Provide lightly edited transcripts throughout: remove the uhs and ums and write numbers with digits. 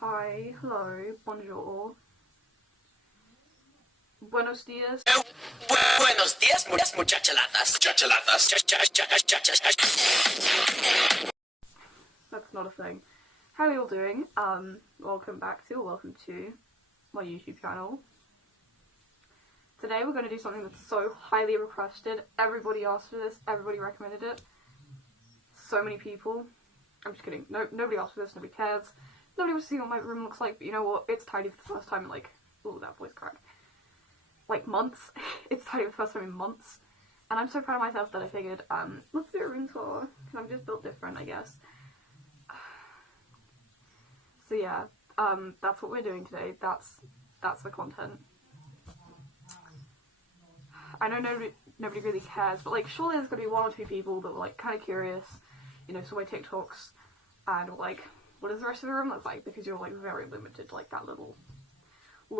Hi, hello, bonjour. Buenos dias. Buenos días, muchachalatas. That's not a thing. How are you all doing? Welcome to my YouTube channel. Today we're going to do something that's so highly requested. Everybody asked for this, everybody recommended it. So many people. I'm just kidding. No, nobody asked for this, nobody cares. Nobody wants to see what my room looks like, but you know what? It's tidy for the first time in oh, that voice crack. Months. It's tidy for the first time in months. And I'm so proud of myself that I figured, let's do a room tour. Because I'm just built different, I guess. So yeah, that's what we're doing today. That's the content. I know nobody really cares, but surely there's gonna be one or two people that were kind of curious, saw my TikToks and were like, what does the rest of the room look like? Because you're very limited to that little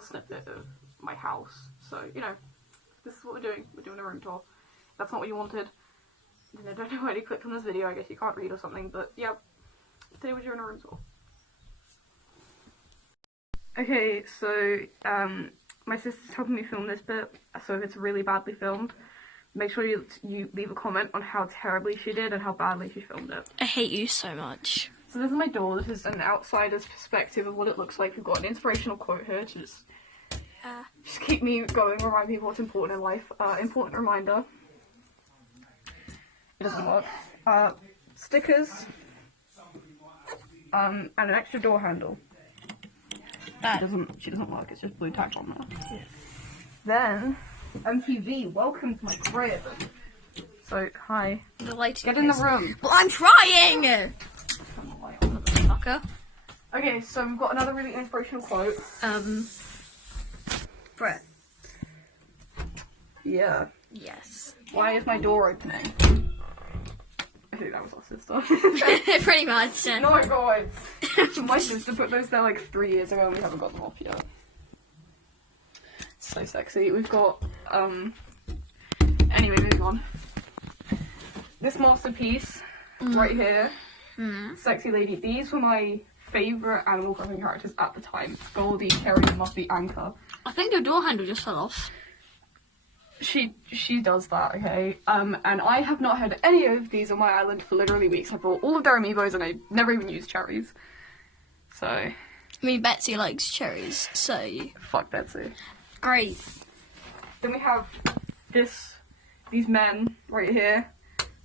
snippet of my house. So, this is what we're doing. We're doing a room tour. If that's not what you wanted, then I don't know why you clicked on this video. I guess you can't read or something, but yeah, today we're doing a room tour. Okay, so, my sister's helping me film this bit, so if it's really badly filmed, make sure you leave a comment on how terribly she did and how badly she filmed it. I hate you so much. So this is my door. This is an outsider's perspective of what it looks like. We've got an inspirational quote here to just keep me going, remind people what's important in life. Important reminder. It doesn't work. Stickers. And an extra door handle. She doesn't work, it's just blue tack on there. Yeah. Then, MTV, welcome to my crib. So, hi. Get in the room. Well, I'm trying! Okay, so we've got another really inspirational quote. Brett. Yeah. Yes. Why is my door opening? I think that was our sister. Pretty much. No, my god. My sister put those there 3 years ago and we haven't got them off yet. So sexy. We've got, anyway, moving on. This masterpiece, right here. Sexy lady. These were my favourite Animal Crossing characters at the time. Goldie, Cherry, Muffy, Anchor. I think your door handle just fell off. She does that, okay? And I have not had any of these on my island for literally weeks. I brought all of their amiibos and I never even used cherries. So... I mean, Betsy likes cherries, so... Fuck Betsy. Great. Then we have these men right here.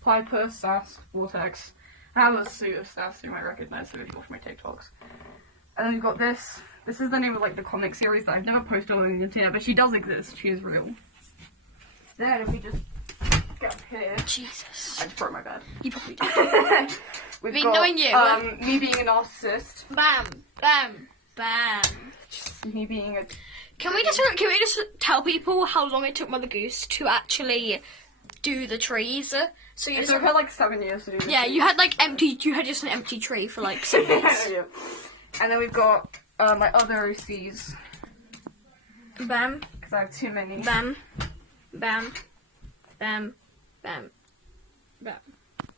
Piper, Sass, Vortex. I have a suit of Sass you might recognise if you watch my TikToks. And then we've got this. This is the name of the comic series that I've never posted on the internet, but she does exist. She is real. Then if we just get up here. Jesus. I just broke my bed. You probably did. We've Me got, knowing you. me being a narcissist. Bam, bam, bam. Just me being a... Can we just tell people how long it took Mother Goose to actually do the trees? So you I've had 7 years to do this. Yeah, you had just an empty tree for 6 months. Yeah. And then we've got my other OCs. Bam. Because I have too many. Bam. Bam. Bam. Bam. Bam.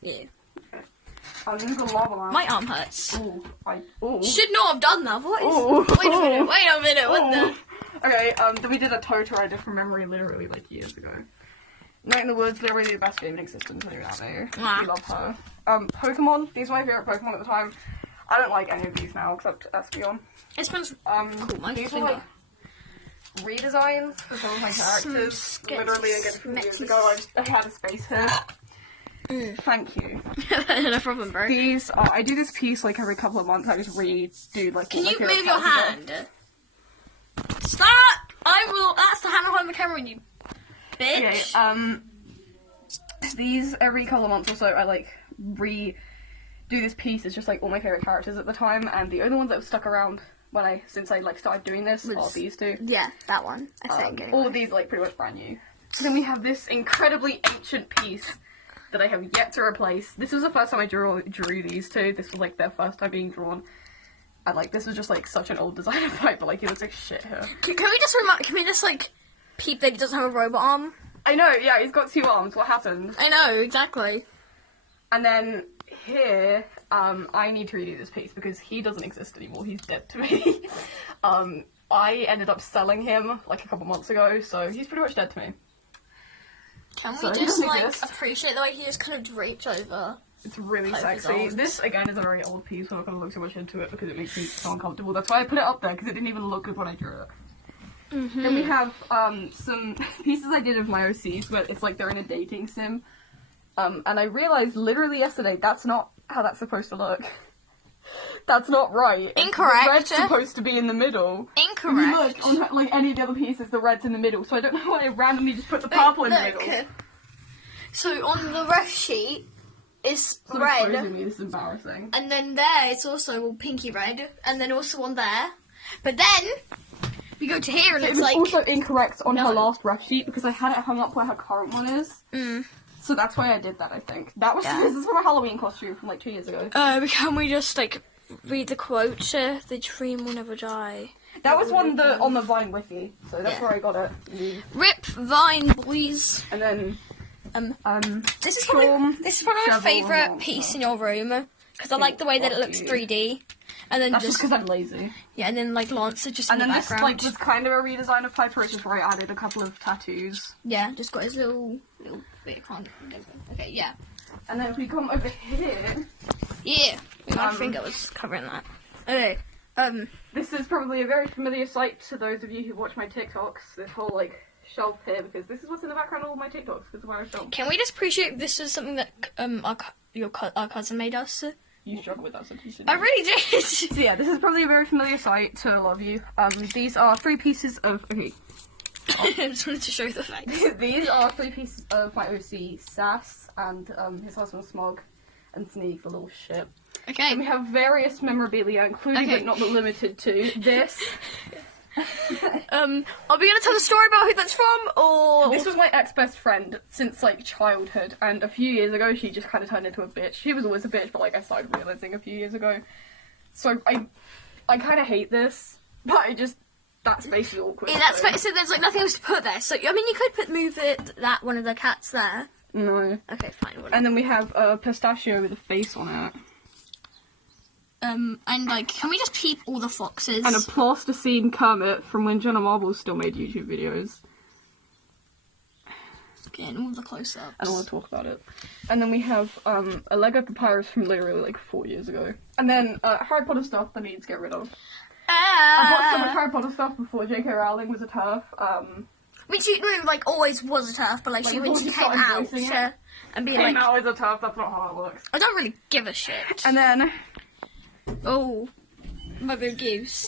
Yeah. Okay. This is a lava lamp. My arm hurts. Ooh. Should not have done that. What is... Ooh. Wait a minute. What the... Okay, then we did a Toto I did from memory literally years ago. Night in the Woods, literally the best game in existence, I know. We love her. Pokemon, these were my favourite Pokemon at the time. I don't like any of these now, except Espeon. Espeon's cool, these were redesigns for some of my characters. Literally, again, from years ago, I had a space here. Thank you. No problem, bro. These, I do this piece every couple of months, I just redo Can you move your hand? Stop! That's the hand behind the camera, you bitch. Okay, these every couple of months or so, I redo this piece. It's just all my favourite characters at the time, and the only ones that have stuck around since I started doing this are these two. Yeah, that one. I think. All of these pretty much brand new. Then we have this incredibly ancient piece that I have yet to replace. This was the first time I drew these two. This was their first time being drawn. And this was just such an old designer fight, but he looks like shit here. Can we just peep that he doesn't have a robot arm? I know, yeah, he's got 2 arms. What happened? I know, exactly. And then here, I need to redo this piece because he doesn't exist anymore. He's dead to me. I ended up selling him like a couple months ago, so he's pretty much dead to me. Can we So, he just doesn't like exist. appreciate the way he just kind of draped over? It's really Hope it's sexy. old. This, again, is a very old piece. We're not going to look so much into it because it makes me so uncomfortable. That's why I put it up there, because it didn't even look good when I drew it. Then we have some pieces I did of my OCs where it's like they're in a dating sim. And I realised literally yesterday that's not how that's supposed to look. That's not right. Incorrect. The red's supposed to be in the middle. Incorrect. If you look, on like any of the other pieces, the red's in the middle. So I don't know why I randomly just put the purple in the middle. So on the ref sheet, it's It's red. exposing me. This is embarrassing. And then there, it's also all pinky red. And then also on there. But then, we go to here and It it's was like... also incorrect on her No. last ref sheet because I had it hung up where her current one is. So that's why I did that, I think. That was Yeah. This is from a Halloween costume from like 2 years ago. can we just like read the quote? The dream will never die. That was on the Vine wiki, so that's Yeah. where I got it. Rip Vine, boys. And then This is Storm, probably my Shovel, favourite and piece in your room because I like the way that it looks Fuck you. 3D. And then that's just just because I'm lazy. yeah, and then like Lancer just And in then the this background. like was kind of a redesign of Piper, which is where I added a couple of tattoos. Yeah, just got his little bit of content. Okay, yeah. And then if we come over here, Yeah. My finger was covering that. Okay. this is probably a very familiar sight to those of you who watch my TikToks. This whole like shelf here, because this is what's in the background of all my TikToks, because of where I film. Can we just appreciate this is something that our cousin made us? You struggle with that sentence. I really did. So yeah, this is probably a very familiar sight to a lot of you. These are 3 pieces of okay. I just wanted to show the facts. These are 3 pieces of my OC, Sass, and his husband Smog, and Sneak, the little ship. Okay. And we have various memorabilia, including Okay. but not limited to this. Are we gonna tell the story about who that's from, or This was my ex-best friend since like childhood, and a few years ago she just kind of turned into a bitch. She was always a bitch, but like I started realizing a few years ago. So I kind of hate this, but that space is awkward. yeah, that's so. so there's like nothing else to put there. So I mean, you could move that one of the cats there. No. Okay, fine. Whatever. And then we have a pistachio with a face on it. And like, can we just peep all the foxes? And a plasticine Kermit from when Jenna Marbles still made YouTube videos. Getting all the close-ups. I don't want to talk about it. And then we have a Lego Papyrus from literally like 4 years ago. And then Harry Potter stuff that I need to get rid of. I bought so much Harry Potter stuff before J.K. Rowling was a TERF. Which she like always was a TERF, but like Like, she when before she she came started out voicing it. and being Came like, out as a TERF, that's not how it works. I don't really give a shit. And then My big goose.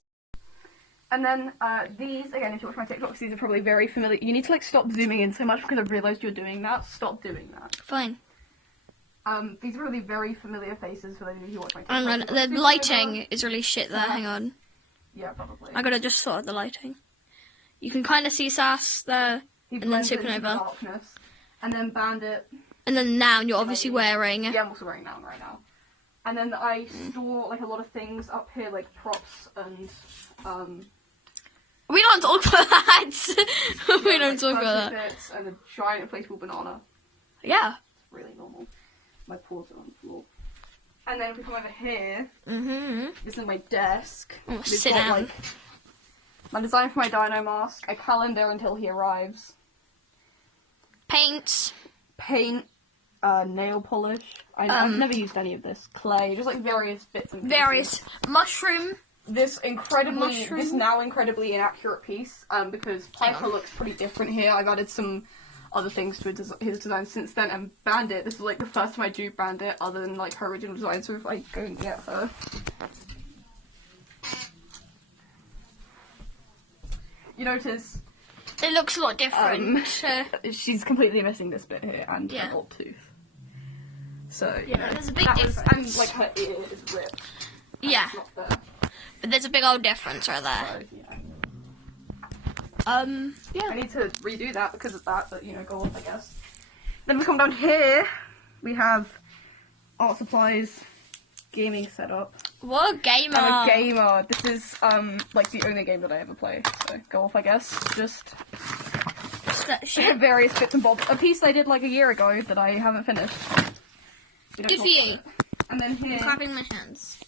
And then these, again, if you watch my TikToks, these are probably very familiar. You need to like stop zooming in so much because I've realised you're doing that. Stop doing that. Fine. These are really very familiar faces for those of you who watch my TikToks. And Like, the super lighting familiar. is really shit there. Hang on. Yeah, probably. I gotta just sort out the lighting. You can kind of see Sass there, He and then blends it into the Supernova. darkness. And then Bandit. And then now you're obviously wearing. Yeah, I'm also wearing that one right now. And then I store like a lot of things up here, like props and We don't talk about that. We don't like, talk about that. bits and a giant inflatable banana. Yeah. It's really normal. My paws are on the floor. And then if we come over here, this is my desk. Oh, We've sit got, down. like, my design for my dino mask, a calendar until he arrives, Paints. paint, nail polish. I've never used any of this. Clay, just like various bits and pieces. Various mushroom. This Mushroom. this now incredibly inaccurate piece, because Hang Piper on. looks pretty different here. I've added some other things to his design since then, and Bandit, this is like the first time I drew Bandit other than like her original design, so if I go and get her. You notice It looks a lot different. she's completely missing this bit here and Yeah. her old tooth. So Yeah, there's a big and difference. like her ear is ripped. Yeah, It's not there. but there's a big old difference right there. So, yeah. Yeah. I need to redo that because of that, but you know, go off, I guess. Then we come down here, we have art supplies, gaming setup. What gamer? I'm a gamer. This is like the only game that I ever play. So go off, I guess. Just That shit. various bits and bobs. A piece I did like a year ago that I haven't finished. We don't Good talk for about you. it. And then here clapping my hands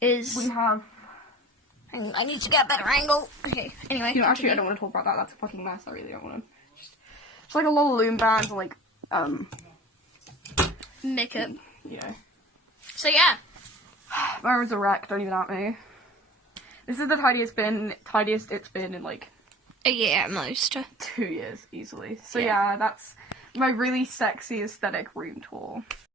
is. we have. Hang on, I need to get a better angle. Okay. Anyway. You know, actually, I don't want to talk about that. That's a fucking mess. I really don't want to. It's like a lot of loom bands and like Makeup. Yeah. So yeah. My room's a wreck. Don't even at me. This is the tidiest it's been in like A year at most. 2 years easily. So Yeah. yeah, that's my really sexy aesthetic room tour.